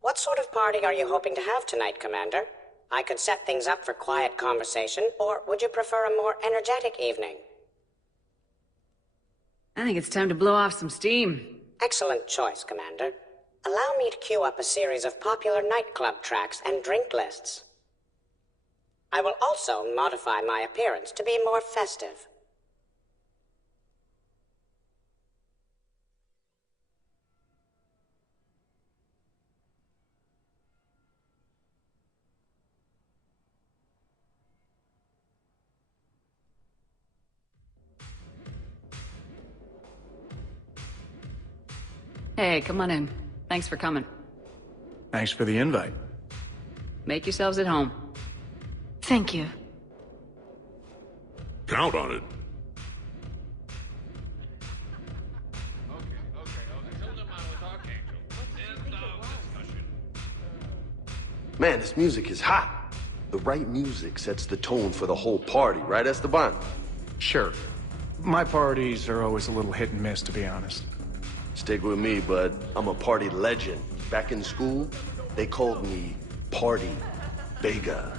What sort of party are you hoping to have tonight, Commander? I could set things up for quiet conversation, or would you prefer a more energetic evening? I think it's time to blow off some steam. Excellent choice, Commander. Allow me to queue up a series of popular nightclub tracks and drink lists. I will also modify my appearance to be more festive. Hey, come on in. Thanks for coming. Thanks for the invite. Make yourselves at home. Thank you. Count on it. Man, this music is hot. The right music sets the tone for the whole party, right, Esteban? Sure. My parties are always a little hit and miss, to be honest. Stick with me, bud. I'm a party legend. Back in school, they called me Party Vega.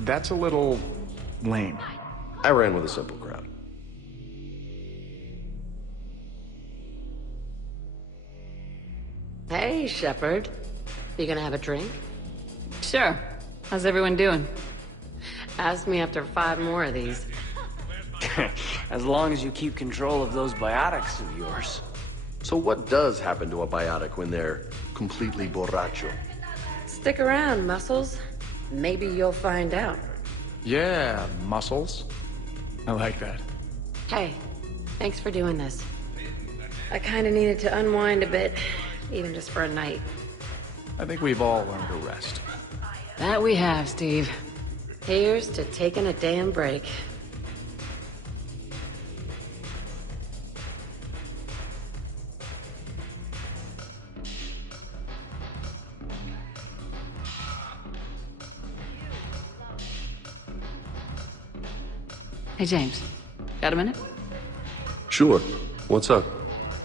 That's a little lame. I ran with a simple crowd. Hey, Shepard. You gonna have a drink? Sure. How's everyone doing? Ask me after 5 more of these. As long as you keep control of those biotics of yours. So what does happen to a biotic when they're completely borracho? Stick around, Muscles. Maybe you'll find out. Yeah, muscles. I like that. Hey, thanks for doing this. I kinda needed to unwind a bit, even just for a night. I think we've all learned to rest. That we have, Steve. Here's to taking a damn break. Hey, James. Got a minute? Sure. What's up?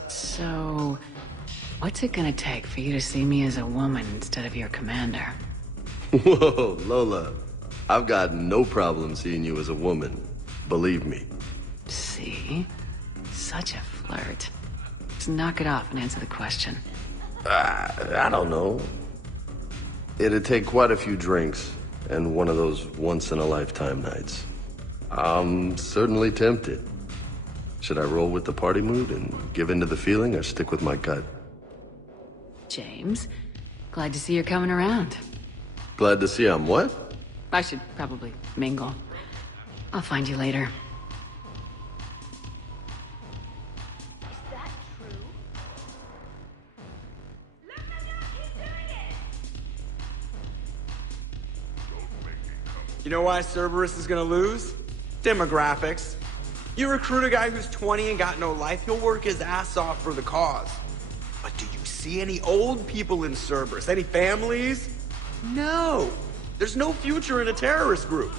So, what's it gonna take for you to see me as a woman instead of your commander? Whoa, Lola. I've got no problem seeing you as a woman. Believe me. See? Such a flirt. Just knock it off and answer the question. I don't know. It'd take quite a few drinks and one of those once-in-a-lifetime nights. I'm certainly tempted. Should I roll with the party mood and give in to the feeling, or stick with my gut? James, glad to see you're coming around. Glad to see I'm what? I should probably mingle. I'll find you later. Is that true? You know why Cerberus is gonna lose? Demographics. You recruit a guy who's 20 and got no life, he'll work his ass off for the cause. But do you see any old people in Cerberus? Any families? No. There's no future in a terrorist group.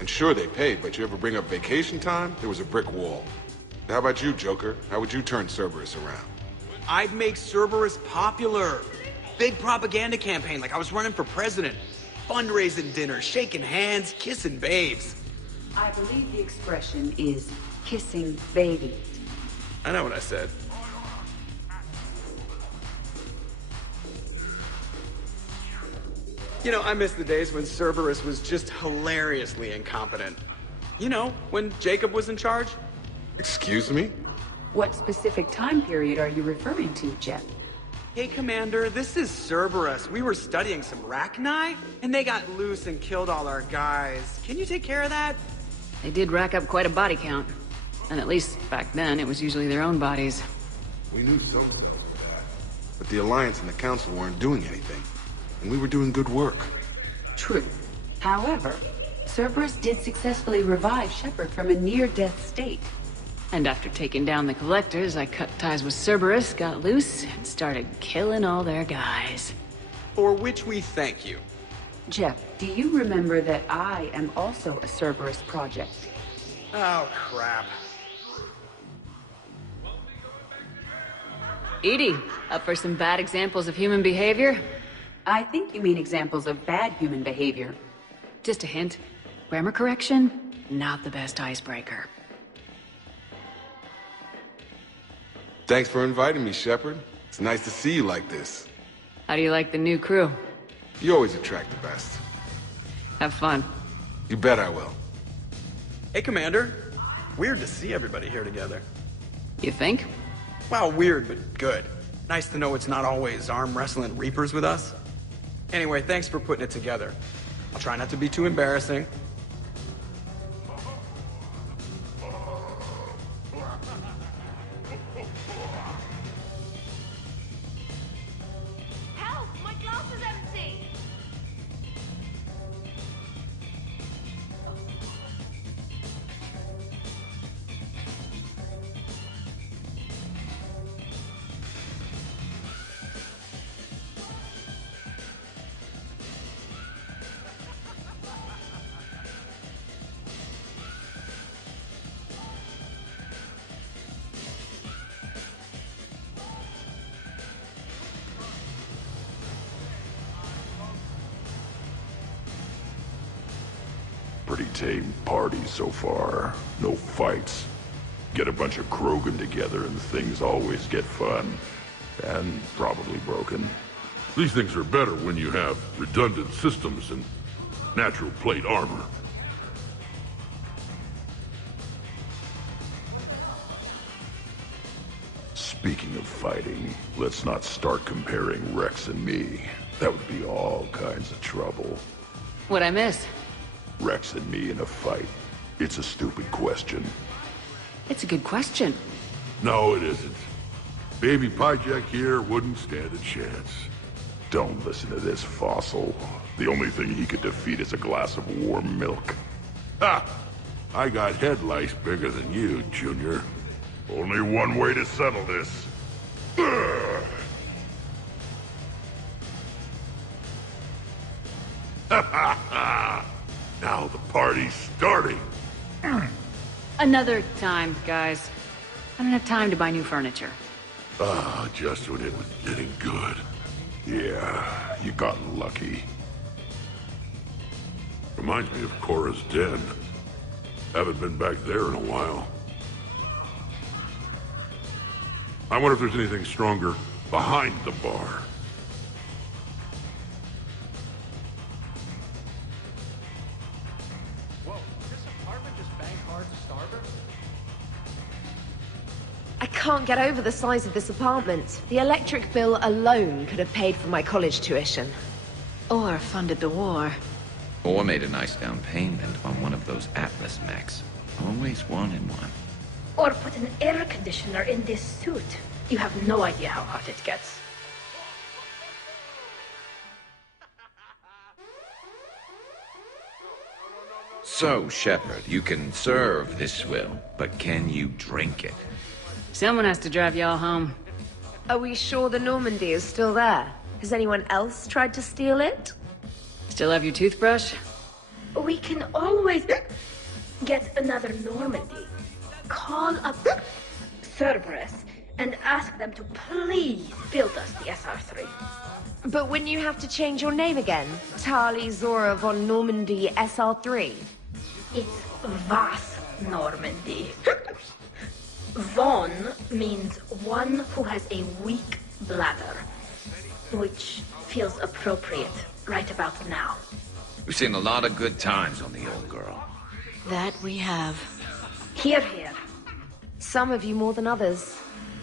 And sure, they paid, but you ever bring up vacation time, there was a brick wall. How about you, Joker? How would you turn Cerberus around? I'd make Cerberus popular. Big propaganda campaign like I was running for president. Fundraising dinners, shaking hands, kissing babes. I believe the expression is kissing babies. I know what I said. You know, I miss the days when Cerberus was just hilariously incompetent. You know, when Jacob was in charge. Excuse me? What specific time period are you referring to, Jeff? Hey, Commander, this is Cerberus. We were studying some Rachni, and they got loose and killed all our guys. Can you take care of that? They did rack up quite a body count. And at least back then, it was usually their own bodies. We knew some stuff for that. But the Alliance and the Council weren't doing anything. And we were doing good work. True. However, Cerberus did successfully revive Shepard from a near-death state. And after taking down the Collectors, I cut ties with Cerberus, got loose, and started killing all their guys. For which we thank you. Jeff, do you remember that I am also a Cerberus project? Oh, crap. Edie, up for some bad examples of human behavior? I think you mean examples of bad human behavior. Just a hint. Grammar correction, not the best icebreaker. Thanks for inviting me, Shepard. It's nice to see you like this. How do you like the new crew? You always attract the best. Have fun. You bet I will. Hey, Commander. Weird to see everybody here together. You think? Well, weird, but good. Nice to know it's not always arm wrestling Reapers with us. Anyway, thanks for putting it together. I'll try not to be too embarrassing. Help! My glass is empty! Pretty tame party so far. No fights. Get a bunch of Krogan together and things always get fun. And probably broken. These things are better when you have redundant systems and natural plate armor. Speaking of fighting, let's not start comparing Rex and me. That would be all kinds of trouble. What'd I miss? Rex and me in a fight. It's a stupid question. It's a good question. No, it isn't. Baby Pyjak here wouldn't stand a chance. Don't listen to this fossil. The only thing he could defeat is a glass of warm milk. Ha! I got head lice bigger than you, Junior. Only one way to settle this. Now the party's starting. Another time, guys. I don't have time to buy new furniture. Ah, just when it was getting good. Yeah, you got lucky. Reminds me of Cora's den. Haven't been back there in a while. I wonder if there's anything stronger behind the bar. Whoa, this apartment just bang hard to starboard? I can't get over the size of this apartment. The electric bill alone could have paid for my college tuition. Or funded the war. Or made a nice down payment on one of those Atlas mechs. Always wanted one. Or put an air conditioner in this suit. You have no idea how hot it gets. So, Shepard, you can serve this swill, but can you drink it? Someone has to drive y'all home. Are we sure the Normandy is still there? Has anyone else tried to steal it? Still have your toothbrush? We can always get another Normandy. Call up Cerberus and ask them to please build us the SR3. But wouldn't you have to change your name again? Tali Zora von Normandy SR3? It's Vas Normandy. Von means one who has a weak bladder, which feels appropriate right about now. We've seen a lot of good times on the old girl. That we have. Hear, hear. Some of you more than others.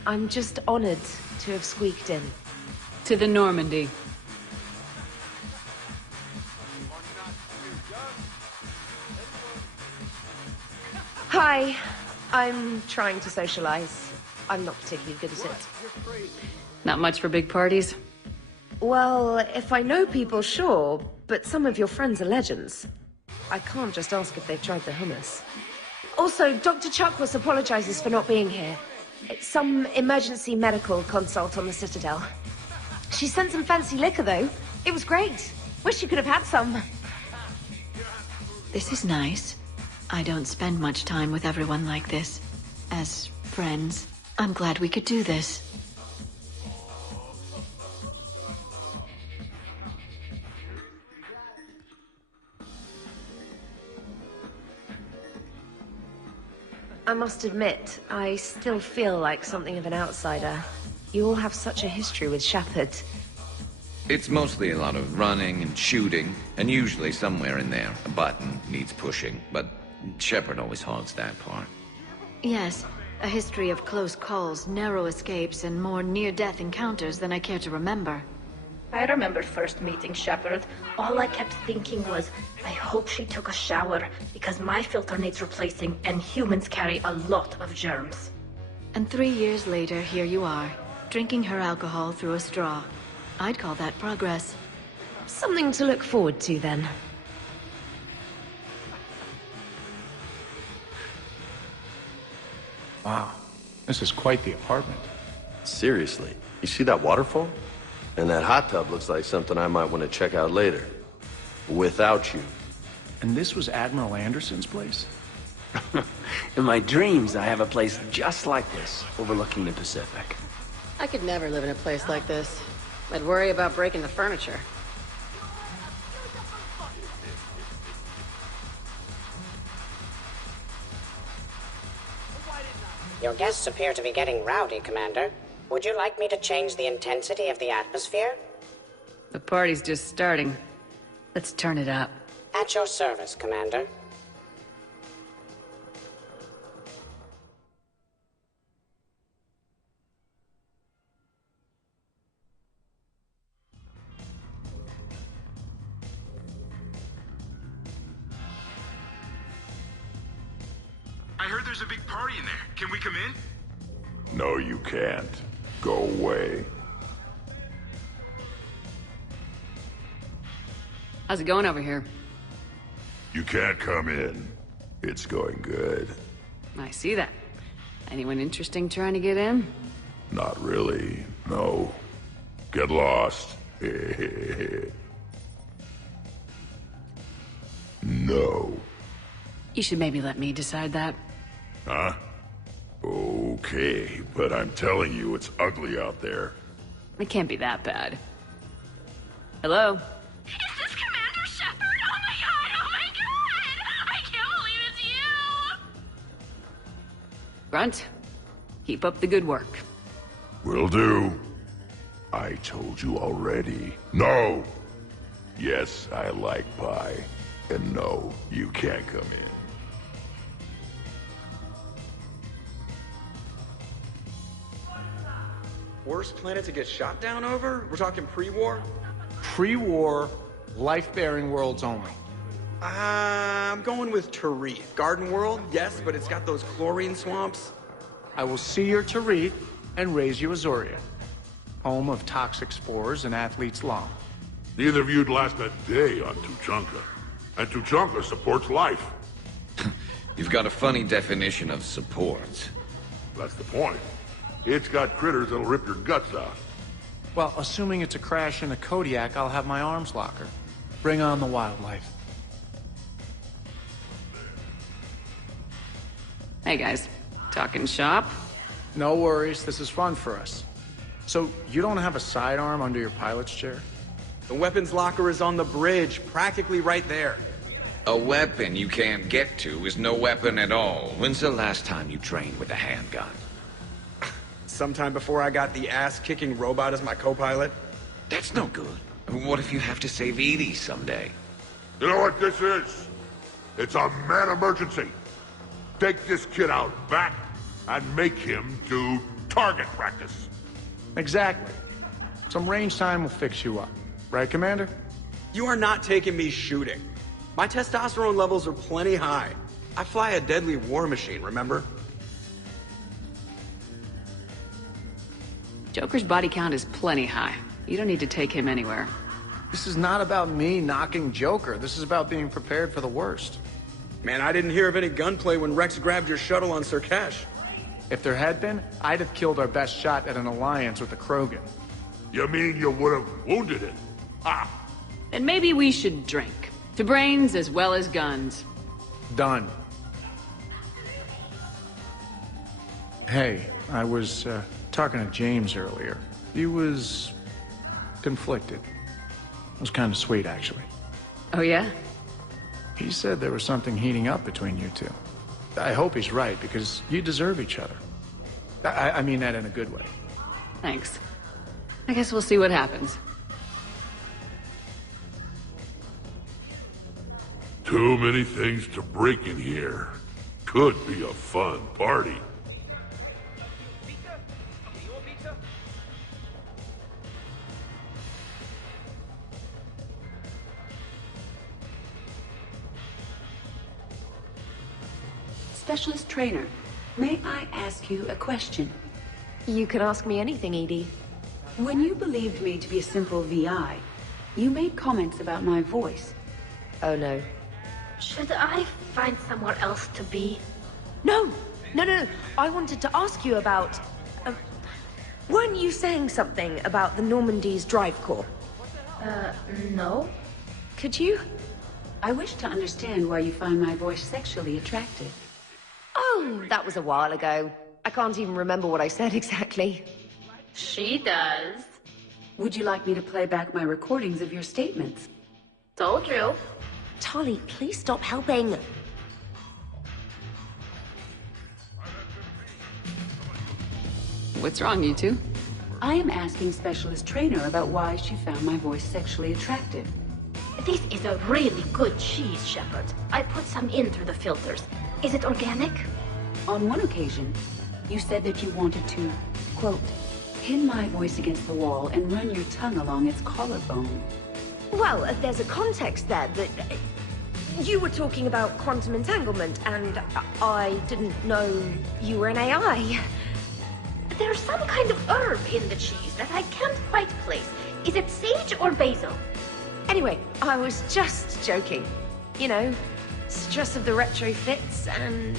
I'm just honored to have squeaked in. To the Normandy. Hi. I'm trying to socialize. I'm not particularly good at it. Not much for big parties? Well, if I know people, sure, but some of your friends are legends. I can't just ask if they've tried the hummus. Also, Dr. Chuckwas apologizes for not being here. It's some emergency medical consult on the Citadel. She sent some fancy liquor, though. It was great. Wish you could have had some. This is nice. I don't spend much time with everyone like this. As friends, I'm glad we could do this. I must admit, I still feel like something of an outsider. You all have such a history with Shepards. It's mostly a lot of running and shooting, and usually somewhere in there, a button needs pushing, but Shepard always hogs that part. Yes, a history of close calls, narrow escapes, and more near-death encounters than I care to remember. I remember first meeting Shepard. All I kept thinking was, I hope she took a shower, because my filter needs replacing, and humans carry a lot of germs. And 3 years later, here you are, drinking her alcohol through a straw. I'd call that progress. Something to look forward to, then. Wow, this is quite the apartment. Seriously, you see that waterfall? And that hot tub looks like something I might want to check out later. Without you. And this was Admiral Anderson's place? In my dreams, I have a place just like this, overlooking the Pacific. I could never live in a place like this. I'd worry about breaking the furniture. Your guests appear to be getting rowdy, Commander. Would you like me to change the intensity of the atmosphere? The party's just starting. Let's turn it up. At your service, Commander. I heard there's a big party in there. Can we come in? No, you can't. Go away. How's it going over here? You can't come in. It's going good. I see that. Anyone interesting trying to get in? Not really, no. Get lost. No. You should maybe let me decide that. Huh? Okay, but I'm telling you, it's ugly out there. It can't be that bad. Hello? Is this Commander Shepard? Oh my god, oh my god! I can't believe it's you! Grunt, keep up the good work. Will do. I told you already. No! Yes, I like pie. And no, you can't come in. Worst planet to get shot down over? We're talking pre-war? Pre-war, life-bearing worlds only. I'm going with Tarith. Garden World, yes, but it's got those chlorine swamps. I will see your Tarith and raise you Azoria, home of toxic spores and athlete's lung. Neither of you'd last a day on Tuchanka. And Tuchanka supports life. You've got a funny definition of support. That's the point. It's got critters that'll rip your guts out. Well, assuming it's a crash in a Kodiak, I'll have my arms locker. Bring on the wildlife. Hey guys, talking shop? No worries, this is fun for us. So, you don't have a sidearm under your pilot's chair? The weapons locker is on the bridge, practically right there. A weapon you can't get to is no weapon at all. When's the last time you trained with a handgun? Sometime before I got the ass-kicking robot as my co-pilot. That's no good. What if you have to save Edie someday? You know what this is? It's a mad emergency. Take this kid out back and make him do target practice. Exactly. Some range time will fix you up. Right, Commander? You are not taking me shooting. My testosterone levels are plenty high. I fly a deadly war machine, remember? Joker's body count is plenty high. You don't need to take him anywhere. This is not about me knocking Joker. This is about being prepared for the worst. Man, I didn't hear of any gunplay when Rex grabbed your shuttle on Sirkesh. If there had been, I'd have killed our best shot at an alliance with the Krogan. You mean you would have wounded it? Ah! Then maybe we should drink. To brains as well as guns. Done. Hey, I was talking to James earlier. He was conflicted. It was kind of sweet, actually. Oh, yeah? He said there was something heating up between you two. I hope he's right, because you deserve each other. I mean that in a good way. Thanks. I guess we'll see what happens. Too many things to break in here. Could be a fun party. Specialist trainer, may I ask you a question? You can ask me anything, Edie. When you believed me to be a simple VI, you made comments about my voice. Oh no. Should I find somewhere else to be? No! No. I wanted to ask you about... weren't you saying something about the Normandy's drive corps? No. Could you? I wish to understand why you find my voice sexually attractive. Oh, that was a while ago. I can't even remember what I said exactly. She does. Would you like me to play back my recordings of your statements? Told you. Tali, please stop helping. What's wrong, you two? I am asking Specialist Trainer about why she found my voice sexually attractive. This is a really good cheese, Shepard. I put some in through the filters. Is it organic? On one occasion, you said that you wanted to, quote, pin my voice against the wall and run your tongue along its collarbone. Well, there's a context there that... you were talking about quantum entanglement, and I didn't know you were an AI. There's some kind of herb in the cheese that I can't quite place. Is it sage or basil? Anyway, I was just joking. You know, stress of the retrofits and...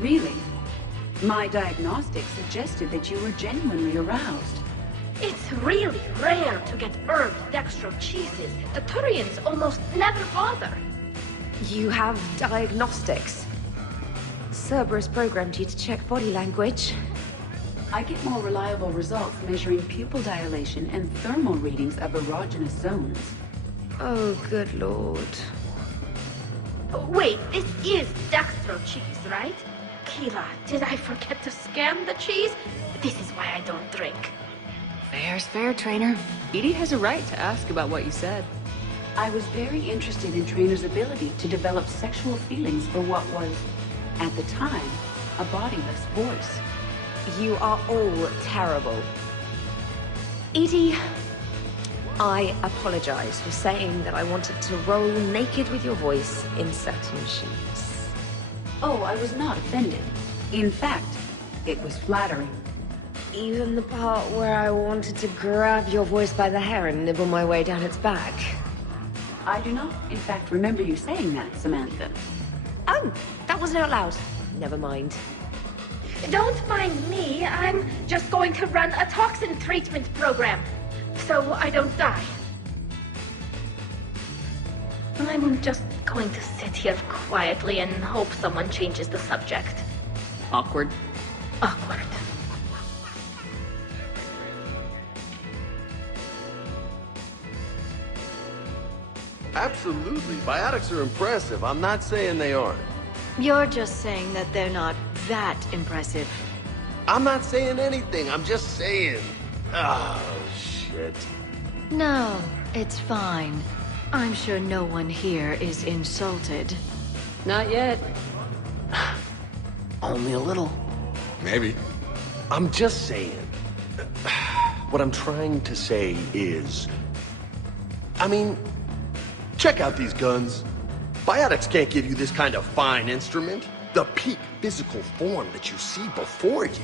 Really? My diagnostics suggested that you were genuinely aroused. It's really rare to get herbed dextro cheeses. The Turians almost never bother. You have diagnostics. Cerberus programmed you to check body language. I get more reliable results measuring pupil dilation and thermal readings of erogenous zones. Oh, good lord. Wait, this is dextro cheese, right? Keela, did I forget to scan the cheese? This is why I don't drink. Fair's fair, Trainer. Edie has a right to ask about what you said. I was very interested in Trainer's ability to develop sexual feelings for what was, at the time, a bodiless voice. You are all terrible. Edie, I apologize for saying that I wanted to roll naked with your voice in satin sheets. Oh, I was not offended. In fact, it was flattering. Even the part where I wanted to grab your voice by the hair and nibble my way down its back. I do not, in fact, remember you saying that, Samantha. Oh, that wasn't out loud. Never mind. Don't mind me. I'm just going to run a toxin treatment program, so I don't die. I'm just going to sit here quietly and hope someone changes the subject. Awkward. Awkward. Absolutely. Biotics are impressive. I'm not saying they aren't. You're just saying that they're not that impressive. I'm not saying anything. I'm just saying. Oh, shit. No, it's fine. I'm sure no one here is insulted. Not yet. Only a little. Maybe. I'm just saying. What I'm trying to say is... I mean, check out these guns. Biotics can't give you this kind of fine instrument. The peak physical form that you see before you.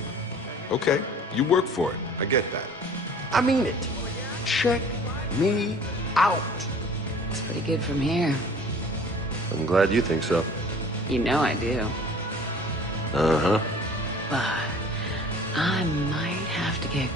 Okay, you work for it. I get that. I mean it. Check me out. It's pretty good from here. I'm glad you think so. You know I do. Uh-huh. But I might have to get